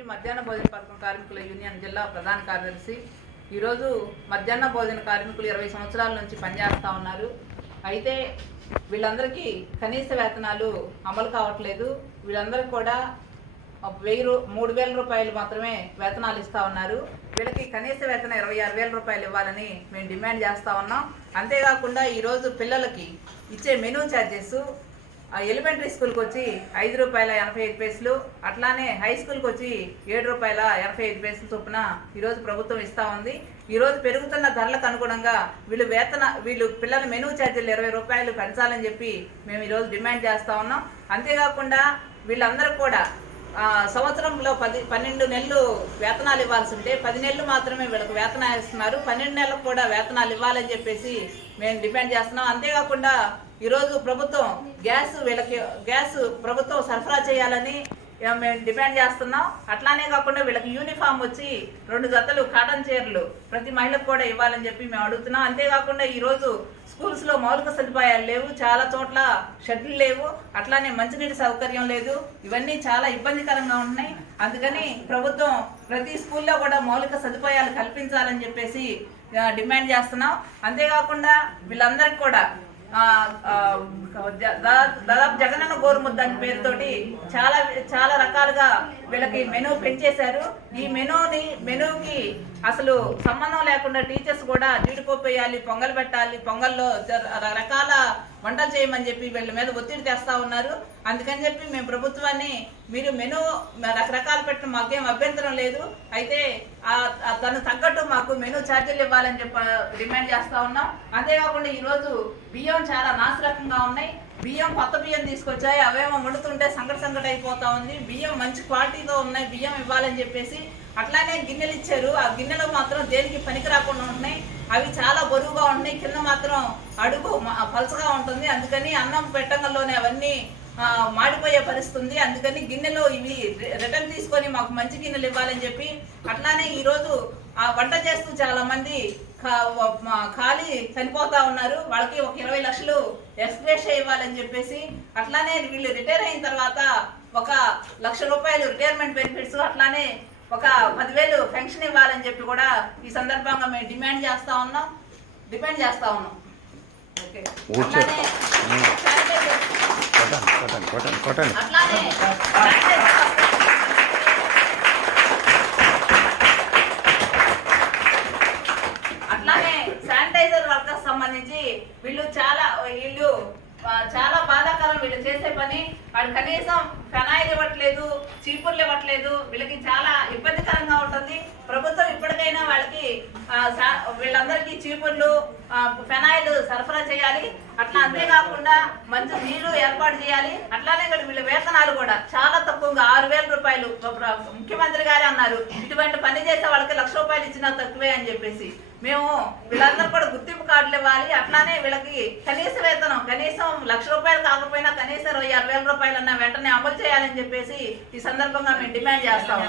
AP మధ్యాహ్న భోజన పథకం కార్మికుల యూనియన్ జిల్లా ప్రధాన కార్యదర్శి. ఈరోజు మధ్యాహ్న భోజన కార్మికులు 20 సంవత్సరాల నుంచి పనిచేస్తూ ఉన్నారు. అయితే వీళ్ళందరికీ కనీస వేతనాలు అమలు కావట్లేదు. వీళ్ళందరికీ కూడా 3,000 రూపాయలు మాత్రమే వేతనాలు ఇస్తూ ఉన్నారు. వీళ్ళకి కనీస వేతనం 26,000 రూపాయలు ఇవ్వాలని మేము డిమాండ్ చేస్తూ ఉన్నాం. అంతేకాకుండా ఈరోజు పిల్లలకి ఇచ్చే మెనూ ఛార్జెస్ ఎలిమెంటరీ స్కూల్కి వచ్చి ₹5.85, అట్లానే హై స్కూల్కి వచ్చి ₹7.85 చొప్పున ఈరోజు ప్రభుత్వం ఇస్తూ ఉంది. ఈరోజు పెరుగుతున్న ధరలకు అనుగుణంగా వీళ్ళు పిల్లల మెనూ ఛార్జీలు ₹20 పెంచాలని చెప్పి మేము ఈరోజు డిమాండ్ చేస్తూ ఉన్నాం. అంతేకాకుండా వీళ్ళందరూ కూడా సంవత్సరంలో 12 నెలలు వేతనాలు ఇవ్వాల్సి ఉంటే 10 నెలలు మాత్రమే వీళ్ళకి వేతనాలు ఇస్తున్నారు. 12 నెలలకు కూడా వేతనాలు ఇవ్వాలని చెప్పేసి మేము డిమాండ్ చేస్తున్నాం. అంతేకాకుండా ఈరోజు ప్రభుత్వం గ్యాస్ ప్రభుత్వం సరఫరా చేయాలని మేము డిమాండ్ చేస్తున్నాం. అట్లానే కాకుండా వీళ్ళకి యూనిఫామ్ వచ్చి 2 జతలు కాటన్ చీరలు ప్రతి మహిళకు కూడా ఇవ్వాలని చెప్పి మేము అడుగుతున్నాం. అంతేకాకుండా ఈరోజు స్కూల్స్లో మౌలిక సదుపాయాలు లేవు, చాలా చోట్ల షెడ్లు లేవు, అట్లానే మంచినీటి సౌకర్యం లేదు. ఇవన్నీ చాలా ఇబ్బందికరంగా ఉన్నాయి. అందుకని ప్రభుత్వం ప్రతి స్కూల్లో కూడా మౌలిక సదుపాయాలు కల్పించాలని చెప్పేసి డిమాండ్ చేస్తున్నాం. అంతేకాకుండా వీళ్ళందరికీ కూడా దాదాపు జగనన్న గోరుముద్ద అనే పేరుతోటి చాలా రకాలుగా వీళ్ళకి మెనూ పెంచేశారు. ఈ మెనూకి అసలు సంబంధం లేకుండా టీచర్స్ కూడా జీడిపప్పు వేయాలి, పొంగల్ పెట్టాలి, పొంగల్లో రకాల వంటలు చేయమని చెప్పి వీళ్ళ మీద ఒత్తిడి తెస్తా ఉన్నారు. అందుకని చెప్పి మేము ప్రభుత్వాన్ని మీరు మెనూ రకరకాలు పెట్టడం మాకేం అభ్యంతరం లేదు, అయితే తను తగ్గట్టు మాకు మెనూ ఛార్జీలు ఇవ్వాలని చెప్పి డిమాండ్ చేస్తా ఉన్నాం. అంతేకాకుండా ఈరోజు బియ్యం చాలా నాసిరకంగా ఉన్నాయి. బియ్యం కొత్త బియ్యం తీసుకొచ్చాయి, అవేమో వండుతుంటే సంకట అయిపోతా ఉంది. బియ్యం మంచి క్వాలిటీతో ఉన్నాయి, బియ్యం ఇవ్వాలని చెప్పేసి అట్లానే గిన్నెలు ఇచ్చారు. ఆ గిన్నెలు మాత్రం దేనికి పనికి రాకుండా ఉంటున్నాయి, అవి చాలా బరువుగా ఉన్నాయి, కింద మాత్రం అడుగు పలసగా ఉంటుంది. అందుకని అన్నం పెట్టంగల్లోనే అవన్నీ మాడిపోయే పరిస్థితుంది. అందుకని గిన్నెలు ఇవి రిటర్న్ తీసుకొని మాకు మంచి గిన్నెలు ఇవ్వాలని చెప్పి అట్లానే ఈరోజు వంట చేస్తూ చాలా మంది ఖాళీ చనిపోతా ఉన్నారు. వాళ్ళకి ఒక 20 లక్షలు ఎక్స్గ్రేషియా ఇవ్వాలని చెప్పేసి అట్లానే వీళ్ళు రిటైర్ అయిన తర్వాత ఒక ₹1,00,000 రిటైర్మెంట్ బెనిఫిట్స్, అట్లానే ఒక 10,000 పెన్షన్ ఇవ్వాలని చెప్పి కూడా ఈ సందర్భంగా మేము డిమాండ్ చేస్తా ఉన్నాం. అట్లానే శానిటైజర్ వర్కర్స్ సంబంధించి వీళ్ళు చాలా బాధాకరం. వీళ్ళు చేసే పని వాళ్ళు కనీసం ఫెనాయిల్ ఇవ్వట్లేదు, చీపుర్లు ఇవ్వట్లేదు. వీళ్ళకి చాలా ఇబ్బందికరంగా ఉంటుంది. ప్రభుత్వం ఇప్పటికైనా వాళ్ళకి వీళ్ళందరికీ చీపుర్లు, ఫెనాయిల్ సరఫరా చేయాలి. అట్లా అంతేకాకుండా మంచి నీళ్లు ఏర్పాటు చేయాలి. అట్లానే వీళ్ళ వేతనాలు కూడా చాలా తక్కువగా ₹6,000 ముఖ్యమంత్రి గారే అన్నారు ఇటువంటి పని చేసే వాళ్ళకి ₹1,00,000 ఇచ్చినా తక్కువే అని చెప్పేసి. మేము వీళ్ళందరూ కూడా గుర్తింపు కార్డులు ఇవ్వాలి. అట్లానే వీళ్ళకి కనీస వేతనం కనీసం ₹1,00,000 కాకపోయినా కనీసం 26,000 రూపాయలన్నా వెంటనే అమలు చేయాలని చెప్పేసి ఈ సందర్భంగా మేము డిమాండ్ చేస్తాం.